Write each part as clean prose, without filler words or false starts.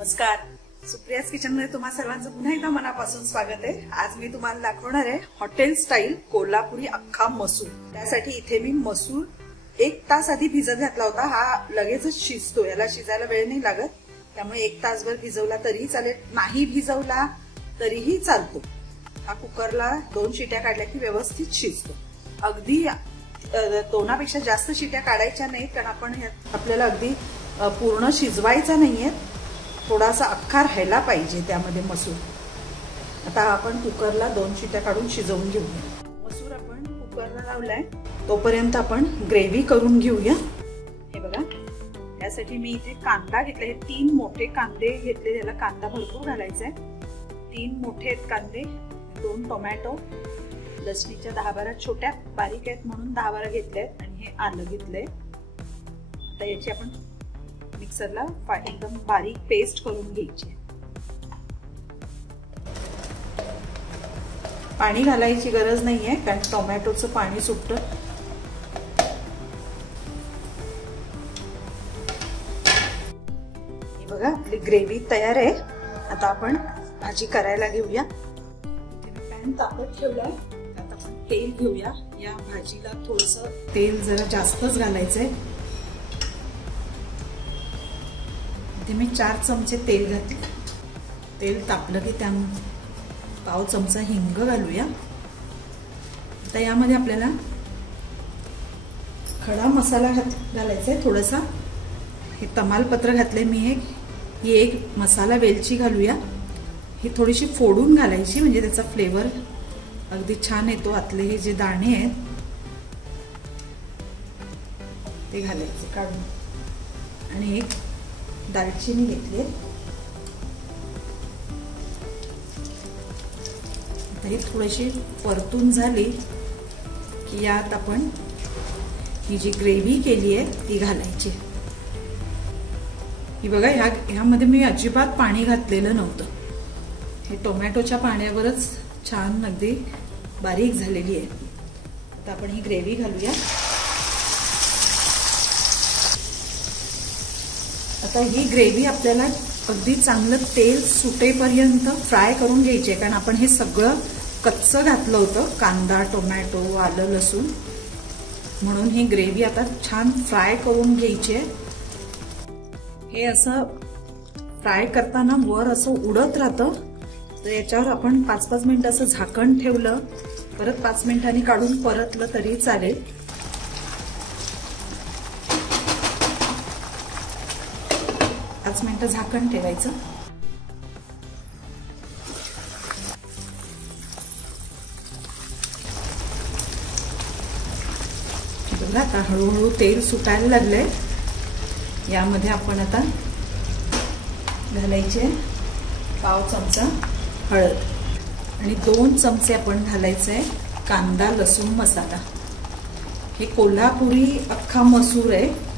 नमस्कार, सुप्रियाज किचन मध्ये तुम्हा सर्वांचं पुन्हा एकदा मनापासून स्वागत आहे। आज मी तुम्हाला दाखवणार आहे हॉटेल स्टाईल कोल्हापुरी अख्खा मसूर। त्यासाठी इथे मी मसूर 1 तास आधी भिजत घातला होता। हा लगेचच शिजतो, याला शिजायला वेळ नाही लागत, त्यामुळे 1 तासभर भिजवला तरीही चालेल, नाही भिजवला तरीही चालतो। हा कुकरला 2 शिट्या काढल्या की व्यवस्थित शिजतो। अगदी 2पेक्षा जास्त शिट्या काढायच्या नाहीत, कारण आपण आपल्याला अगदी पूर्ण शिजवायचा नाहीये, थोडासा अख्खा राहायला पाहिजे त्यामध्ये मसूर। आता आपण कुकरला 2 शिट्या काढून शिजवून घेऊया। मसूर आपण कुकरला लावलाय, तोपर्यंत आपण ग्रेव्ही करून घेऊया। हे बघा, यासाठी मी इथे कांदा घेतला, 3 मोठे कांदे घेतले, त्याला कांदा भरपूर घालायचा आहे। 3 मोठे कांदे, 2 टोमॅटो, लसणीच्या 10-12 छोट्या बारीक आहेत म्हणून 10-12 घेतले आहेत, आणि हे आलं घेतलंय। आता याची आपण मिक्सरला एकदम बारीक पेस्ट करून घ्यायची। पाणी घालायची गरज नाहीये, कारण टोमॅटोचं पाणी सुटतं। हे बघा, आपली ग्रेव्ही तयार आहे। आता आपण भाजी करायला घेऊया। पॅन तापत ठेवलाय, आता आपण तेल घेऊया। या भाजीला थोडंसं तेल जरा जास्तच घालायचंय। मी 4 चमचे तेल घातले। तेल तापलं की त्यामध्ये पाव चमचा हिंग घालूया। आता यामध्ये आपल्याला खडा मसाला घालायचा आहे थोडासा। हे तमालपत्र घातले मी, ही एक मसाला वेलची घालूया। ही थोडीशी फोडून घालायची, म्हणजे त्याचा फ्लेवर अगदी छान येतो। आतले हे जे दाणे आहेत ते घालायचे काढून, आणि एक दालचिनी घेतली। आता ही थोडीशी परतून झाली की यात आपण ही जी ग्रेव्ही केली आहे ती घालायची। ही बघा, ह्यामध्ये मी अजिबात पाणी घातलेलं नव्हतं। हे टोमॅटोच्या पाण्यावरच छान अगदी बारीक झालेली आहे। आता आपण ही ग्रेव्ही घालूया। आता ही ग्रेव्ही आपल्याला अगदी चांगलं तेल सुटेपर्यंत फ्राय करून घ्यायची आहे, कारण आपण हे सगळं कच्चं घातलं होतं, कांदा, टोमॅटो, आलं, लसूण, म्हणून ही ग्रेव्ही आता छान फ्राय करून घ्यायची आहे। हे असं फ्राय करताना वर असं उडत राहतं, तर याच्यावर आपण 5-5 मिनिट असं झाकण ठेवलं, परत 5 मिनिटांनी काढून परतलं तरी चालेल। 5 मिनिटं झाकण ठेवायचं। बघा, आता हळूहळू तेल सुटायला लागलंय। यामध्ये आपण आता घालायचे पाव चमचा हळद, आणि 2 चमचे आपण घालायचे कांदा लसूण मसाला। हे कोल्हापुरी अख्खा मसूर आहे,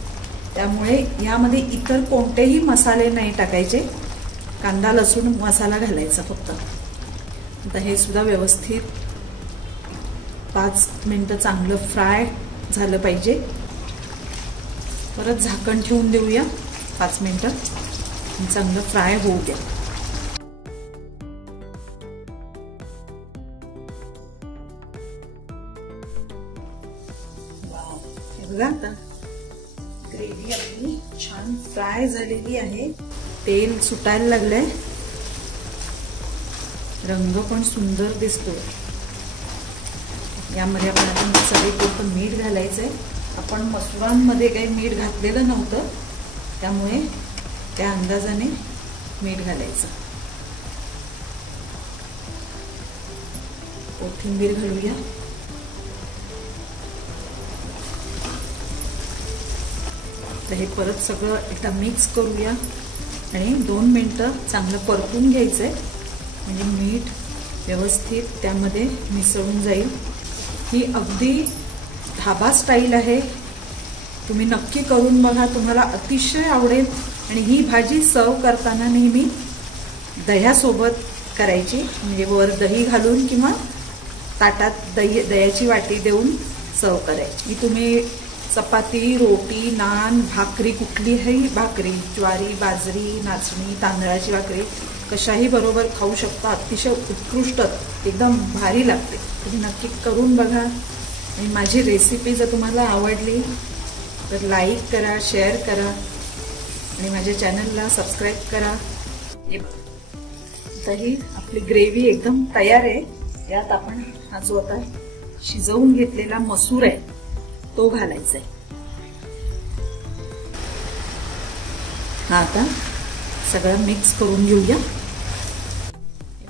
त्यामुळे यामध्ये इतर कोणतेही मसाले नाही टाकायचे, कांदा लसूण मसाला घालायचा फक्त। आता हे सुद्धा व्यवस्थित 5 मिनिटं चांगलं फ्राय झालं पाहिजे। परत झाकण ठेवून देऊया 5 मिनिटं, चांगलं फ्राय होऊ द्या। हे बघा, आता ग्रेव्ही आपली छान फ्राय झालेली आहे, तेल सुटायला लागलंय, रंग पण सुंदर दिसतोय। यामध्ये आपण आता चवीपुरतं मीठ घालायचंय। आपण मसुरांमध्ये काही मीठ घातलेलं नव्हतं, त्यामुळे त्या अंदाजाने मीठ घालायचं। कोथिंबीर घालूया। हे परत सगळं एकदा मिक्स करूया, आणि 2 मिनिटं चांगलं परतून घ्यायचंय, म्हणजे मीठ व्यवस्थित त्यामध्ये मिसळून जाईल। ही अगदी ढाबा स्टाईल आहे, तुम्ही नक्की करून बघा, तुम्हाला अतिशय आवडेल। आणि ही भाजी सर्व करताना नेहमी दह्यासोबत करायची, म्हणजे वर दही घालून किंवा ताटात दह्याची वाटी देऊन सर्व करायची। ही तुम्ही चपाती, रोटी, नान, भाकरी, कुठलीही भाकरी, ज्वारी, बाजरी, नाचणी, तांदळाची भाकरी कशाही बरोबर खाऊ शकता. अतिशय उत्कृष्ट, एकदम भारी लागते. तुम्ही नक्की करून बघा. आणि माझी रेसिपी जर तुम्हाला आवडली तर लाईक करा, शेअर करा आणि माझ्या चॅनलला सबस्क्राईब करा. आता ही आपली ग्रेव्ही एकदम तयार आहे. यात आपण हा जो आता शिजवून घेतलेला मसूर आहे तो घालायचा आहे. हा आता सगळं मिक्स करून घेऊया.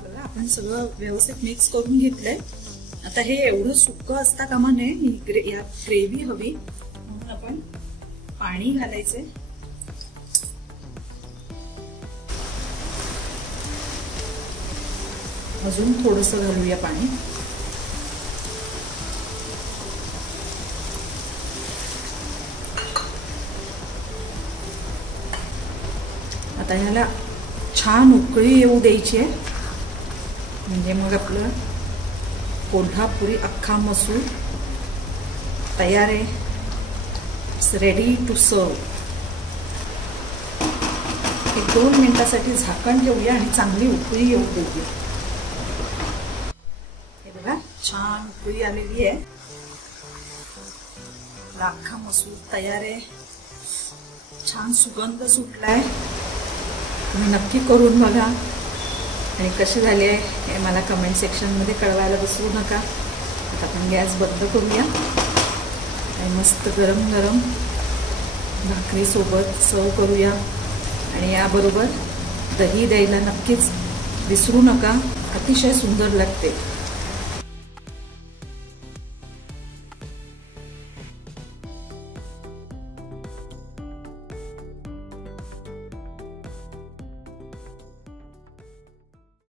बघा आपण सगळं व्यवस्थित मिक्स करून घेतलंय. आता हे एवढं सुक्कं असता कामा नये. यात ग्रेव्ही हवी म्हणून आपण पाणी घालायचंय. अजून थोडंसं घालूया पाणी. आता ह्याला छान उकळी येऊ द्यायची आहे. म्हणजे मग आपलं कोल्हापुरी अख्खा मसूर तयार आहे. It's ready to serve. 1-2 मिनिटासाठी झाकण ठेवूया आणि चांगली उकळी येऊ देऊया. हे बघा छान उकळी आलेली आहे. अख्खा मसूर तयार आहे. छान सुगंध सुटलाय. तुम्ही नक्की करून बघा आणि कसे झाले हे मला कमेंट सेक्शनमध्ये कळवायला विसरू नका. आता आपण गॅस बंद करूया आणि मस्त गरम गरम भाकरीसोबत सर्व करूया. आणि याबरोबर दही द्यायला नक्कीच विसरू नका. अतिशय सुंदर लागते.